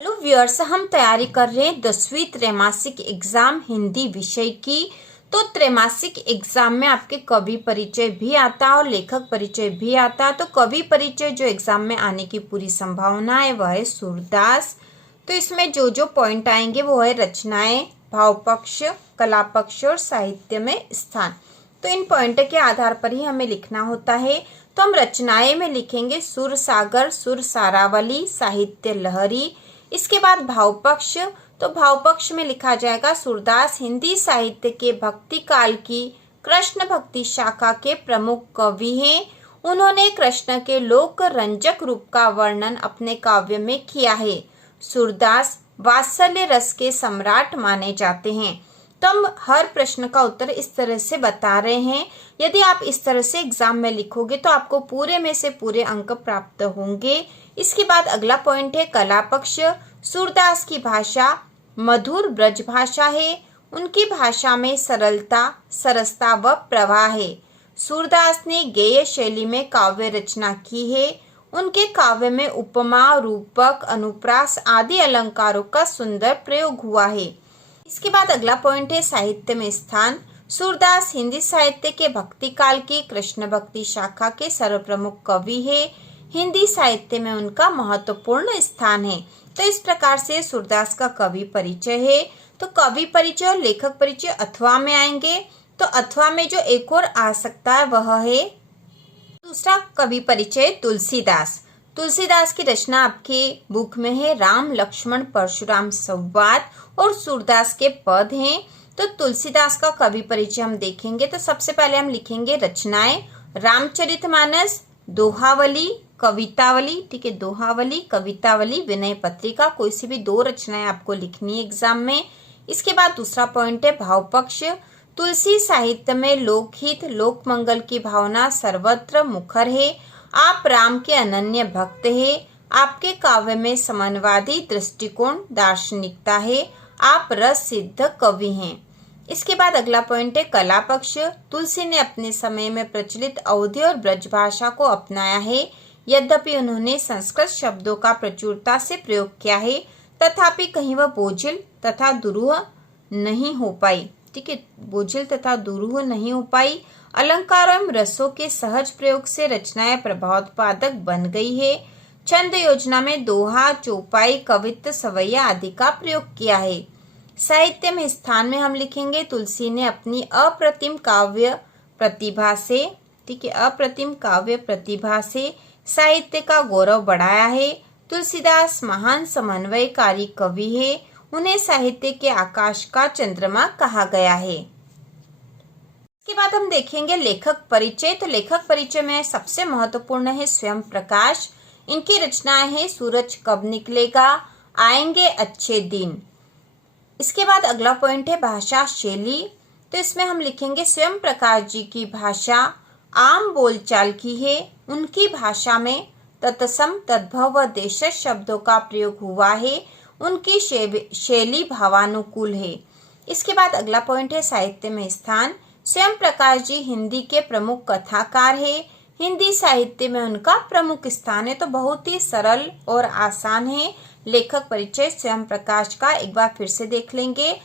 Hello viewers, हम तैयारी कर रहे हैं 10वीं त्रैमासिक एग्जाम हिंदी विषय की। तो त्रैमासिक एग्जाम में आपके कवि परिचय भी आता है और लेखक परिचय भी आता है। तो कवि परिचय जो एग्जाम में आने की पूरी संभावना है वह है सूरदास। तो इसमें जो जो पॉइंट आएंगे वो है रचनाएं, भाव पक्ष, कला पक्ष और साहित्य में स्थान। तो इन पॉइंट के आधार पर ही हमें लिखना होता है। तो हम रचनाएं में लिखेंगे सुर सागर, सुर सारावली, साहित्य लहरी। इसके बाद भाव पक्ष, तो भाव पक्ष में लिखा जाएगा सूरदास हिंदी साहित्य के भक्ति काल की कृष्ण भक्ति शाखा के प्रमुख कवि हैं। उन्होंने कृष्ण के लोक रंजक रूप का वर्णन अपने काव्य में किया है। सूरदास वात्सल्य रस के सम्राट माने जाते हैं। तो हम हर प्रश्न का उत्तर इस तरह से बता रहे हैं। यदि आप इस तरह से एग्जाम में लिखोगे तो आपको पूरे में से पूरे अंक प्राप्त होंगे। इसके बाद अगला पॉइंट है कला पक्ष। सूरदास की भाषा मधुर ब्रज भाषा है। उनकी भाषा में सरलता, सरसता व प्रवाह है। सूरदास ने गेय शैली में काव्य रचना की है। उनके काव्य में उपमा, रूपक, अनुप्रास आदि अलंकारों का सुंदर प्रयोग हुआ है। इसके बाद अगला पॉइंट है साहित्य में स्थान। सूरदास हिंदी साहित्य के भक्ति काल की कृष्ण भक्ति शाखा के सर्वप्रमुख कवि है। हिंदी साहित्य में उनका महत्वपूर्ण स्थान है। तो इस प्रकार से सूरदास का कवि परिचय है। तो कवि परिचय और लेखक परिचय अथवा में आएंगे। तो अथवा में जो एक और आ सकता है वह है दूसरा कवि परिचय तुलसीदास। तुलसीदास की रचना आपके बुक में है राम लक्ष्मण परशुराम संवाद और सूरदास के पद हैं। तो तुलसीदास का कवि परिचय हम देखेंगे। तो सबसे पहले हम लिखेंगे रचनाएं, रामचरितमानस, दोहावली, कवितावली। ठीक है, दोहावली, कवितावली, विनय पत्रिका, कोई सी भी दो रचनाएं आपको लिखनी है एग्जाम में। इसके बाद दूसरा पॉइंट है भाव पक्ष। तुलसी साहित्य में लोकहित, लोक मंगल की भावना सर्वत्र मुखर है। आप राम के अनन्य भक्त हैं। आपके काव्य में समन्वादी दृष्टिकोण, दार्शनिकता है। आप रस सिद्ध कवि हैं। इसके बाद अगला पॉइंट है कला पक्ष। तुलसी ने अपने समय में प्रचलित अवधी और ब्रज भाषा को अपनाया है। यद्यपि उन्होंने संस्कृत शब्दों का प्रचुरता से प्रयोग किया है, तथापि कहीं वह बोझिल तथा दुरूह नहीं हो पाई। ठीक है, बोझिल तथा दुरूह नहीं हो पाई। अलंकार एवं रसों के सहज प्रयोग से रचनाएं प्रभावोत्पादक बन गई है। छंद योजना में दोहा, चौपाई, कवित्व, सवैया आदि का प्रयोग किया है। साहित्य में स्थान में हम लिखेंगे तुलसी ने अपनी अप्रतिम काव्य प्रतिभा से, ठीक है, अप्रतिम काव्य प्रतिभा से साहित्य का गौरव बढ़ाया है। तुलसीदास महान समन्वयकारी कवि है। उन्हें साहित्य के आकाश का चंद्रमा कहा गया है। इसके बाद हम देखेंगे लेखक परिचय। तो लेखक परिचय में सबसे महत्वपूर्ण है स्वयं प्रकाश। इनकी रचनाएं हैं सूरज कब निकलेगा, आएंगे अच्छे दिन। इसके बाद अगला पॉइंट है भाषा शैली। तो इसमें हम लिखेंगे स्वयं प्रकाश जी की भाषा आम बोलचाल की है। उनकी भाषा में तत्सम, तद्भव व देशज शब्दों का प्रयोग हुआ है। उनकी शैली भावानुकूल है। इसके बाद अगला पॉइंट है साहित्य में स्थान। स्वयं प्रकाश जी हिंदी के प्रमुख कथाकार है। हिंदी साहित्य में उनका प्रमुख स्थान है। तो बहुत ही सरल और आसान है। लेखक परिचय स्वयं प्रकाश का एक बार फिर से देख लेंगे।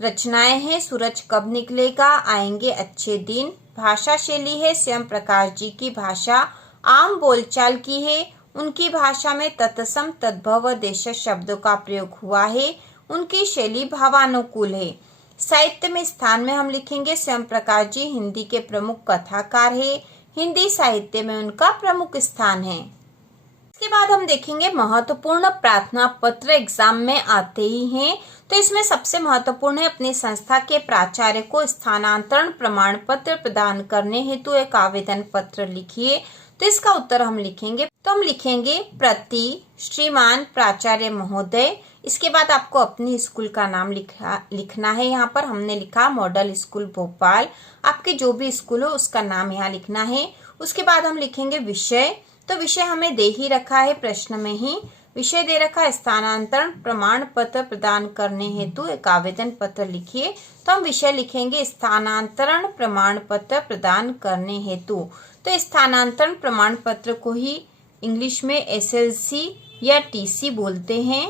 रचनाएं हैं सूरज कब निकलेगा, आएंगे अच्छे दिन। भाषा शैली है स्वयं प्रकाश जी की भाषा आम बोलचाल की है। उनकी भाषा में तत्सम, तद्भव व देशज शब्दों का प्रयोग हुआ है। उनकी शैली भावानुकूल है। साहित्य में स्थान में हम लिखेंगे स्वयं प्रकाश जी हिंदी के प्रमुख कथाकार है। हिंदी साहित्य में उनका प्रमुख स्थान है। इसके बाद हम देखेंगे महत्वपूर्ण प्रार्थना पत्र एग्जाम में आते ही हैं। तो इसमें सबसे महत्वपूर्ण है अपनी संस्था के प्राचार्य को स्थानांतरण प्रमाण पत्र प्रदान करने हेतु एक आवेदन पत्र लिखिए। तो इसका उत्तर हम लिखेंगे। तो हम लिखेंगे प्रति श्रीमान प्राचार्य महोदय। इसके बाद आपको अपनी स्कूल का नाम लिखना है। यहाँ पर हमने लिखा मॉडल स्कूल भोपाल। आपके जो भी स्कूल हो उसका नाम यहाँ लिखना है। उसके बाद हम लिखेंगे विषय। तो विषय हमें दे ही रखा है, प्रश्न में ही विषय दे रखा है स्थानांतरण प्रमाण पत्र प्रदान करने हेतु एक आवेदन पत्र लिखिए। तो हम विषय लिखेंगे स्थानांतरण प्रमाण पत्र प्रदान करने हेतु। तो स्थानांतरण प्रमाण पत्र को ही इंग्लिश में SLC या TC बोलते हैं।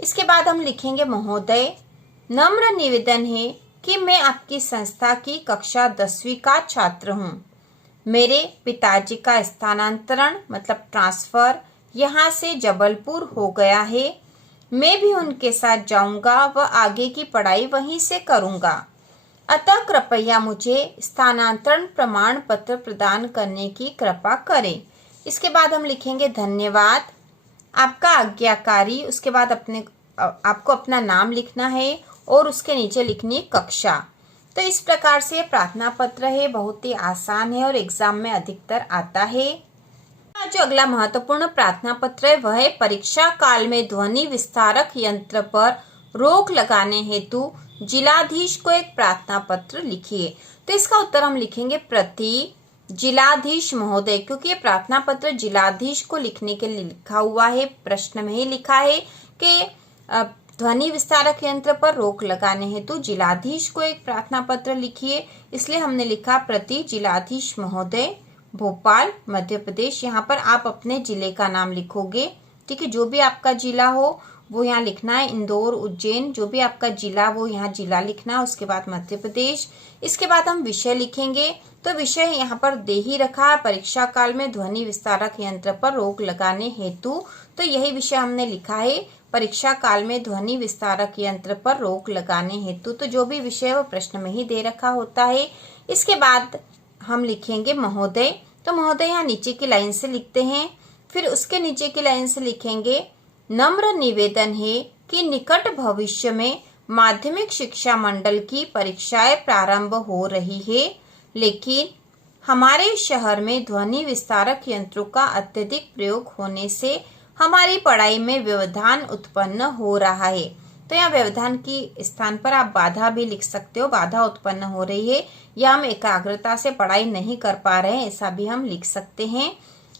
इसके बाद हम लिखेंगे महोदय, नम्र निवेदन है कि मैं आपकी संस्था की कक्षा 10वीं का छात्र हूँ। मेरे पिताजी का स्थानांतरण मतलब ट्रांसफर यहाँ से जबलपुर हो गया है। मैं भी उनके साथ जाऊंगा व आगे की पढ़ाई वहीं से करूंगा। अतः कृपया मुझे स्थानांतरण प्रमाण पत्र प्रदान करने की कृपा करें। इसके बाद हम लिखेंगे धन्यवाद, आपका आज्ञाकारी। उसके बाद आपको अपना नाम लिखना है और उसके नीचे लिखनी कक्षा। तो इस प्रकार से प्रार्थना पत्र है, बहुत ही आसान है और एग्जाम में अधिकतर आता है। जो अगला महत्वपूर्ण प्रार्थना पत्र है वह है परीक्षा काल में ध्वनि विस्तारक यंत्र पर रोक लगाने हेतु जिलाधीश को एक प्रार्थना पत्र लिखिए। तो इसका उत्तर हम लिखेंगे प्रति जिलाधीश महोदय, क्योंकि ये प्रार्थना पत्र जिलाधीश को लिखने के लिए लिखा हुआ है। प्रश्न में ही लिखा है कि ध्वनि विस्तारक यंत्र पर रोक लगाने हेतु जिलाधीश को एक प्रार्थना पत्र लिखिए, इसलिए हमने लिखा प्रति जिलाधीश महोदय, भोपाल, मध्य प्रदेश। यहाँ पर आप अपने जिले का नाम लिखोगे, ठीक है। जो भी आपका जिला हो वो यहाँ लिखना है। इंदौर, उज्जैन, जो भी आपका जिला वो यहाँ जिला लिखना। उसके बाद मध्य प्रदेश। इसके बाद हम विषय लिखेंगे। तो विषय यहाँ पर दे ही रखा है, परीक्षा काल में ध्वनि विस्तारक यंत्र पर रोक लगाने हेतु। तो यही विषय हमने लिखा है, परीक्षा काल में ध्वनि विस्तारक यंत्र पर रोक लगाने हेतु। तो जो भी विषय वो प्रश्न में ही दे रखा होता है। इसके बाद हम लिखेंगे महोदय। तो महोदय यहाँ नीचे की लाइन से लिखते हैं, फिर उसके नीचे की लाइन से लिखेंगे नम्र निवेदन है कि निकट भविष्य में माध्यमिक शिक्षा मंडल की परीक्षाएं प्रारंभ हो रही है, लेकिन हमारे शहर में ध्वनि विस्तारक यंत्रों का अत्यधिक प्रयोग होने से हमारी पढ़ाई में व्यवधान उत्पन्न हो रहा है। तो यहाँ व्यवधान की स्थान पर आप बाधा भी लिख सकते हो, बाधा उत्पन्न हो रही है या हम एकाग्रता से पढ़ाई नहीं कर पा रहे हैं, ऐसा भी हम लिख सकते हैं।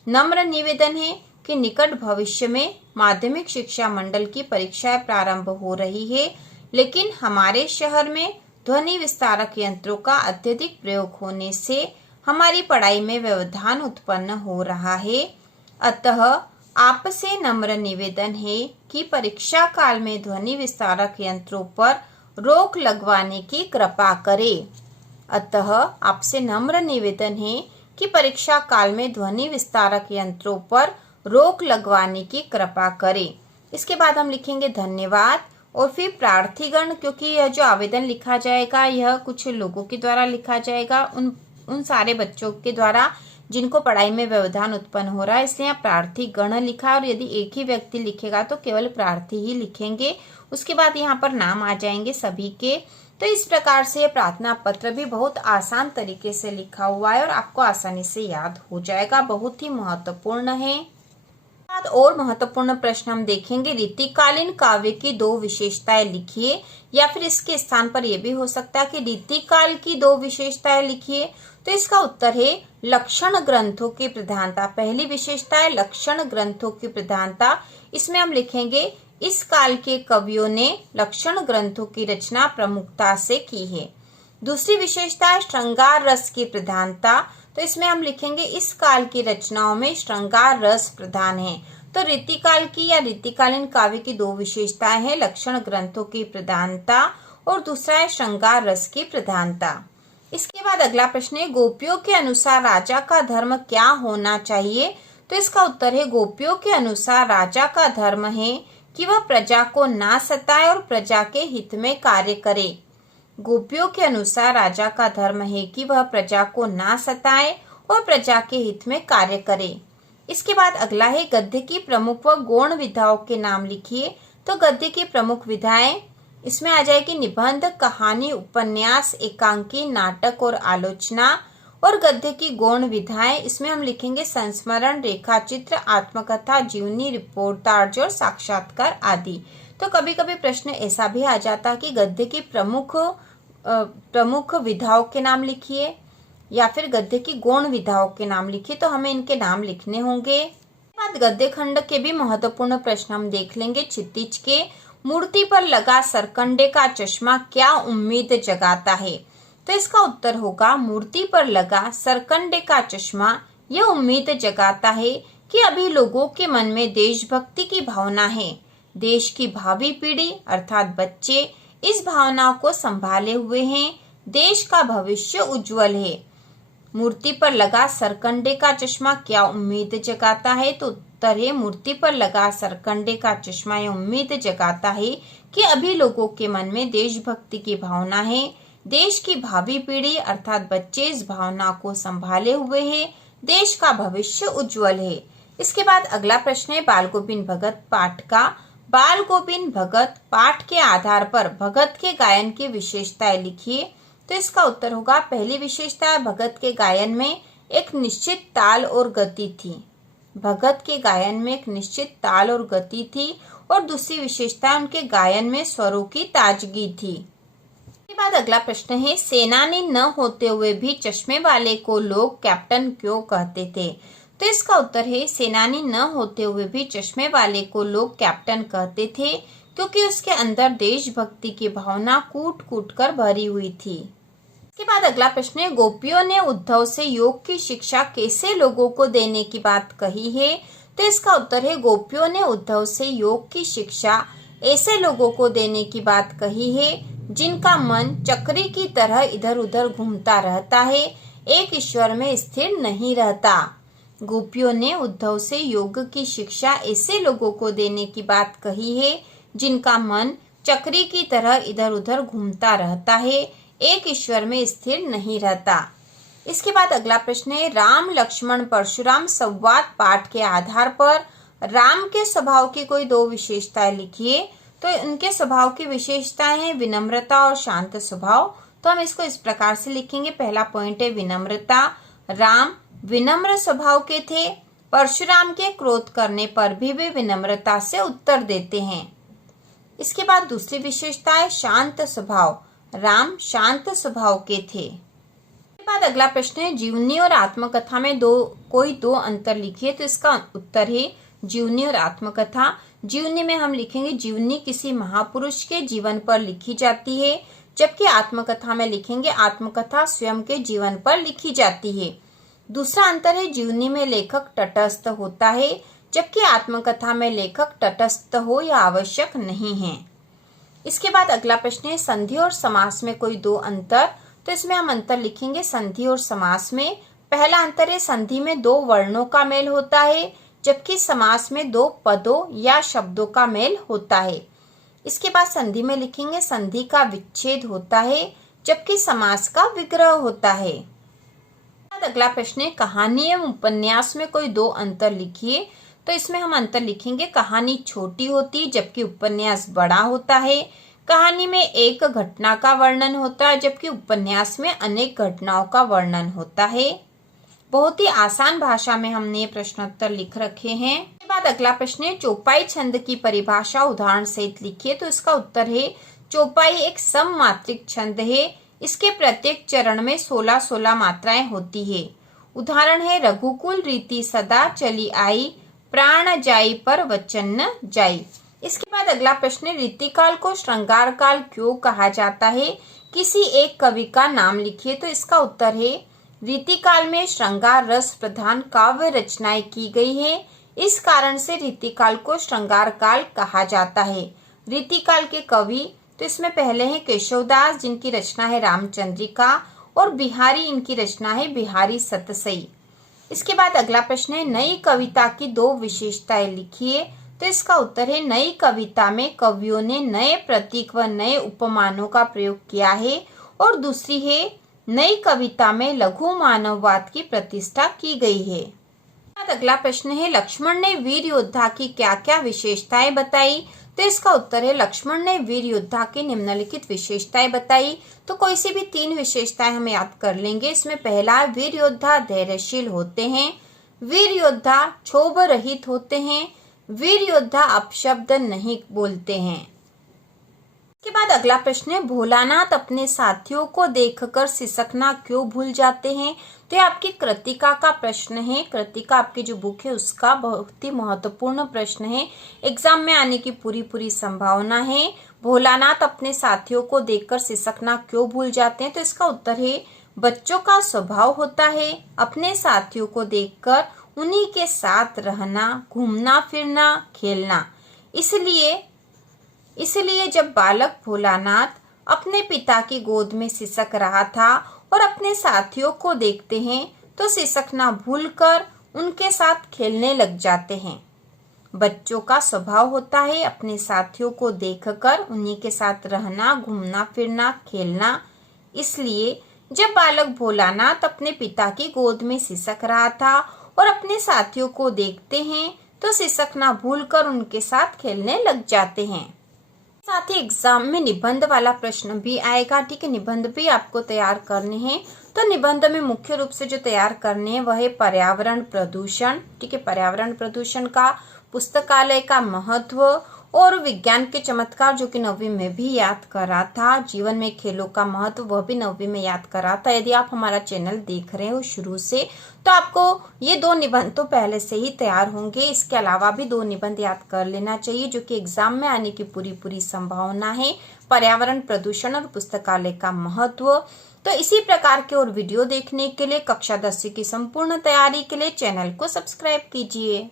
नम्र निवेदन है कि निकट भविष्य में माध्यमिक शिक्षा मंडल की परीक्षाएं प्रारंभ हो रही है, लेकिन हमारे शहर में ध्वनि विस्तारक यंत्रों का अत्यधिक प्रयोग होने से हमारी पढ़ाई में व्यवधान उत्पन्न हो रहा है। अतः आपसे नम्र निवेदन है कि परीक्षा काल में ध्वनि विस्तारक यंत्रों पर रोक लगवाने की कृपा करें। अतः आपसे नम्र निवेदन है कि परीक्षा काल में ध्वनि विस्तारक यंत्रों पर रोक लगवाने की कृपा करें। इसके बाद हम लिखेंगे धन्यवाद और फिर प्रार्थीगण, क्योंकि यह जो आवेदन लिखा जाएगा यह कुछ लोगों के द्वारा लिखा जाएगा, उन सारे बच्चों के द्वारा जिनको पढ़ाई में व्यवधान उत्पन्न हो रहा है, इसलिए यहाँ प्रार्थी गण लिखा है। और यदि एक ही व्यक्ति लिखेगा तो केवल प्रार्थी ही लिखेंगे, उसके बाद यहाँ पर नाम आ जाएंगे सभी के। तो इस प्रकार से प्रार्थना पत्र भी बहुत आसान तरीके से लिखा हुआ है और आपको आसानी से याद हो जाएगा, बहुत ही महत्वपूर्ण है। और महत्वपूर्ण प्रश्न हम देखेंगे, रीतिकालीन काव्य की 2 विशेषताएं लिखिए, या फिर इसके स्थान पर यह भी हो सकता है कि रीतिकाल की 2 विशेषताएं लिखिए। तो इसका उत्तर है लक्षण ग्रंथों की प्रधानता। पहली विशेषता है लक्षण ग्रंथों की प्रधानता। इसमें हम लिखेंगे इस काल के कवियों ने लक्षण ग्रंथों की रचना प्रमुखता से की है। दूसरी विशेषता है श्रृंगार रस की प्रधानता। तो इसमें हम लिखेंगे इस काल की रचनाओं में श्रृंगार रस प्रधान है। तो रीतिकाल की या रीतिकालीन काव्य की 2 विशेषताएं हैं, लक्षण ग्रंथों की प्रधानता और दूसरा है श्रृंगार रस की प्रधानता। इसके बाद अगला प्रश्न है, गोपियों के अनुसार राजा का धर्म क्या होना चाहिए। तो इसका उत्तर है गोपियों के अनुसार राजा का धर्म है कि वह प्रजा को ना सताए और प्रजा के हित में कार्य करे। गोपियों के अनुसार राजा का धर्म है कि वह प्रजा को ना सताए और प्रजा के हित में कार्य करे। इसके बाद अगला है गद्य की प्रमुख व गौण विधाओं के नाम लिखिए। तो गद्य की प्रमुख विधाएं इसमें आ जाएगी निबंध, कहानी, उपन्यास, एकांकी, नाटक और आलोचना। और गद्य की गौण विधाएं इसमें हम लिखेंगे संस्मरण, रेखाचित्र, आत्मकथा, जीवनी, रिपोर्टाज और साक्षात्कार आदि। तो कभी कभी प्रश्न ऐसा भी आ जाता है कि गद्य की प्रमुख विधाओं के नाम लिखिए या फिर गद्य की गौण विधाओं के नाम लिखिए, तो हमें इनके नाम लिखने होंगे। बाद गद्य खंड के भी महत्वपूर्ण प्रश्न हम देख लेंगे। क्षितिज के मूर्ति पर लगा सरकंडे का चश्मा क्या उम्मीद जगाता है। तो इसका उत्तर होगा मूर्ति पर लगा सरकंडे का चश्मा यह उम्मीद जगाता है कि अभी लोगों के मन में देशभक्ति की भावना है, देश की भावी पीढ़ी अर्थात बच्चे इस भावना को संभाले हुए हैं। देश का भविष्य उज्जवल है। मूर्ति पर लगा सरकंडे का चश्मा क्या उम्मीद जगाता है? तो उत्तर है मूर्ति पर लगा सरकंडे का चश्मा यह उम्मीद जगाता है कि अभी लोगों के मन में देशभक्ति की भावना है। देश की भावी पीढ़ी अर्थात बच्चे इस भावना को संभाले हुए हैं। देश का भविष्य उज्जवल है। इसके बाद अगला प्रश्न है बाल गोविंद भगत पाठ का। बाल गोविंद भगत पाठ के आधार पर भगत के गायन की विशेषताएं लिखिए। तो इसका उत्तर होगा पहली विशेषता भगत के गायन में एक निश्चित ताल और गति थी। भगत के गायन में एक निश्चित ताल और गति थी। और दूसरी विशेषता उनके गायन में स्वरों की ताजगी थी। इसके बाद अगला प्रश्न है सेनानी न होते हुए भी चश्मे वाले को लोग कैप्टन क्यों कहते थे? तो इसका उत्तर है सेनानी न होते हुए भी चश्मे वाले को लोग कैप्टन कहते थे क्योंकि उसके अंदर देशभक्ति की भावना कूट कूट कर भरी हुई थी। इसके बाद अगला प्रश्न है गोपियों ने उद्धव से योग की शिक्षा कैसे लोगों को देने की बात कही है? तो इसका उत्तर है गोपियों ने उद्धव से योग की शिक्षा ऐसे लोगों को देने की बात कही है जिनका मन चक्री की तरह इधर उधर घूमता रहता है, एक ईश्वर में स्थिर नहीं रहता। गोपियों ने उद्धव से योग की शिक्षा ऐसे लोगों को देने की बात कही है जिनका मन चक्री की तरह इधर उधर घूमता रहता है, एक ईश्वर में स्थिर नहीं रहता। इसके बाद अगला प्रश्न है राम लक्ष्मण परशुराम संवाद पाठ के आधार पर राम के स्वभाव की कोई दो विशेषताएं लिखिए। तो उनके स्वभाव की विशेषताएं हैं विनम्रता और शांत स्वभाव। तो हम इसको इस प्रकार से लिखेंगे। पहला पॉइंट है विनम्रता। राम विनम्र स्वभाव के थे। परशुराम के क्रोध करने पर भी वे विनम्रता से उत्तर देते हैं। इसके बाद दूसरी विशेषता है शांत स्वभाव। राम शांत स्वभाव के थे। इसके बाद अगला प्रश्न है जीवनी और आत्मकथा में कोई दो अंतर लिखिए। तो इसका उत्तर है जीवनी और आत्मकथा। जीवनी में हम लिखेंगे जीवनी किसी महापुरुष के जीवन पर लिखी जाती है, जबकि आत्मकथा में लिखेंगे आत्मकथा स्वयं के जीवन पर लिखी जाती है। दूसरा अंतर है जीवनी में लेखक तटस्थ होता है, जबकि आत्मकथा में लेखक तटस्थ हो यह आवश्यक नहीं है। इसके बाद अगला प्रश्न है संधि और समास में कोई दो अंतर। तो इसमें हम अंतर लिखेंगे संधि और समास में। पहला अंतर है संधि में दो वर्णों का मेल होता है, जबकि समास में दो पदों या शब्दों का मेल होता है। इसके बाद संधि में लिखेंगे संधि का विच्छेद होता है, जबकि समास का विग्रह होता है। अगला प्रश्न है कहानी एवं उपन्यास में कोई दो अंतर लिखिए। तो इसमें हम अंतर लिखेंगे कहानी छोटी होती जबकि उपन्यास बड़ा होता है। कहानी में एक घटना का वर्णन होता है, जबकि उपन्यास में अनेक घटनाओं का वर्णन होता है। बहुत ही आसान भाषा में हमने ये प्रश्नोत्तर लिख रखे हैं। इसके बाद अगला प्रश्न है चौपाई छंद की परिभाषा उदाहरण सहित लिखिए। तो इसका उत्तर है चौपाई एक सममात्रिक छंद है। इसके प्रत्येक चरण में 16-16 मात्राएं होती है। उदाहरण है रघुकुल रीति सदा चली आई, प्राण जाई पर वचन न जाई। इसके बाद अगला प्रश्न रीतिकाल को श्रृंगार काल क्यों कहा जाता है? किसी एक कवि का नाम लिखिए। तो इसका उत्तर है रीतिकाल में श्रृंगार रस प्रधान काव्य रचनाएं की गई है, इस कारण से रीतिकाल को श्रृंगार काल कहा जाता है। रीतिकाल के कवि तो इसमें पहले हैं केशवदास जिनकी रचना है रामचंद्रिका, और बिहारी इनकी रचना है बिहारी सतसई। इसके बाद अगला प्रश्न है नई कविता की दो विशेषताएं लिखिए। तो इसका उत्तर है नई कविता में कवियों ने नए प्रतीक व नए उपमानों का प्रयोग किया है, और दूसरी है नई कविता में लघु मानववाद की प्रतिष्ठा की गई है। अगला प्रश्न है लक्ष्मण ने वीर योद्धा की क्या क्या विशेषताएं बताई। तो इसका उत्तर है लक्ष्मण ने वीर योद्धा की निम्नलिखित विशेषताएं बताई। तो कोई सी भी तीन विशेषताएं हम याद कर लेंगे। इसमें पहला वीर योद्धा धैर्यशील होते हैं, वीर योद्धा क्षोभ रहित होते हैं, वीर योद्धा अपशब्द नहीं बोलते हैं। इसके बाद अगला प्रश्न है भोलानाथ अपने साथियों को देखकर सिसकना क्यों भूल जाते हैं। तो ये आपकी कृतिका का प्रश्न है। कृतिका आपकी जो बुक है उसका बहुत ही महत्वपूर्ण प्रश्न है, एग्जाम में आने की पूरी संभावना है। भोलानाथ अपने साथियों को देखकर सिसकना क्यों भूल जाते हैं। तो इसका उत्तर है बच्चों का स्वभाव होता है अपने साथियों को देखकर उन्हीं के साथ रहना, घूमना फिरना, खेलना, इसलिए इसलिए जब बालक भोलानाथ अपने पिता की गोद में सिसक रहा था और अपने साथियों को देखते हैं तो सिसकना भूलकर उनके साथ खेलने लग जाते हैं। बच्चों का स्वभाव होता है अपने साथियों को देखकर उन्हीं के साथ रहना, घूमना फिरना, खेलना। इसलिए जब बालक भोलानाथ अपने पिता की गोद में सिसक रहा था और अपने साथियों को देखते हैं तो सिसकना भूलकर उनके साथ खेलने लग जाते हैं। साथ ही एग्जाम में निबंध वाला प्रश्न भी आएगा। ठीक है, निबंध भी आपको तैयार करने हैं। तो निबंध में मुख्य रूप से जो तैयार करने हैं वह है पर्यावरण प्रदूषण। ठीक है, पर्यावरण प्रदूषण का, पुस्तकालय का महत्व और विज्ञान के चमत्कार जो कि 9वीं में भी याद करा था। जीवन में खेलों का महत्व वह भी 9वीं में याद करा था। यदि आप हमारा चैनल देख रहे हो शुरू से तो आपको ये 2 निबंध तो पहले से ही तैयार होंगे। इसके अलावा भी 2 निबंध याद कर लेना चाहिए जो कि एग्जाम में आने की पूरी संभावना है। पर्यावरण प्रदूषण और पुस्तकालय का महत्व। तो इसी प्रकार के और वीडियो देखने के लिए कक्षा 10वीं की संपूर्ण तैयारी के लिए चैनल को सब्सक्राइब कीजिए।